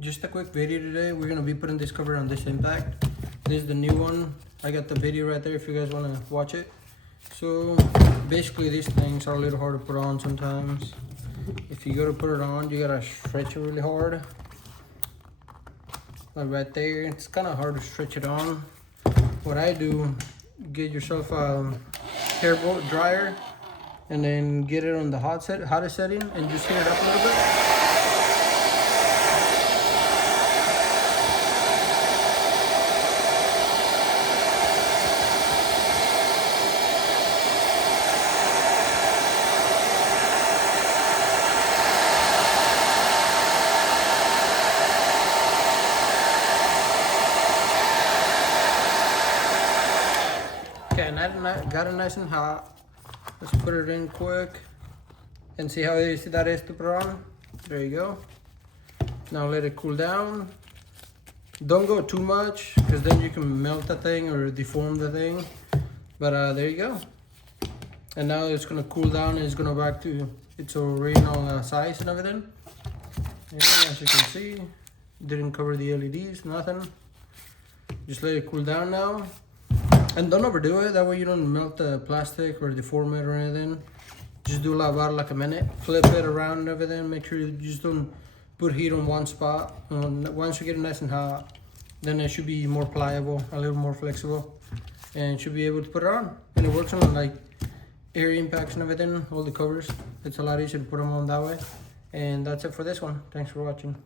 Just a quick video today. We're gonna be putting this cover on this impact. This is the new one. I got the video right there if you guys wanna watch it. So basically these things are a little hard to put on sometimes. If you go to put it on, you gotta stretch it really hard. Like right there, it's kinda hard to stretch it on. What I do, get yourself a hair blow dryer and then get it on the hottest setting and just heat it up a little bit. Okay, and got it nice and hot. Let's put it in quick and see how easy that is to put on. There you go. Now let it cool down. Don't go too much because then you can melt the thing or deform the thing. But there you go. And now it's gonna cool down and it's gonna back to its original size and everything. And as you can see, didn't cover the LEDs, nothing. Just let it cool down now. And don't overdo it, that way you don't melt the plastic or deform it or anything. Just do about like a minute. Flip it around and everything. Make sure you just don't put heat on one spot. Once you get it nice and hot, then it should be more pliable, a little more flexible. And you should be able to put it on. And it works on like air impacts and everything, all the covers. It's a lot easier to put them on that way. And that's it for this one. Thanks for watching.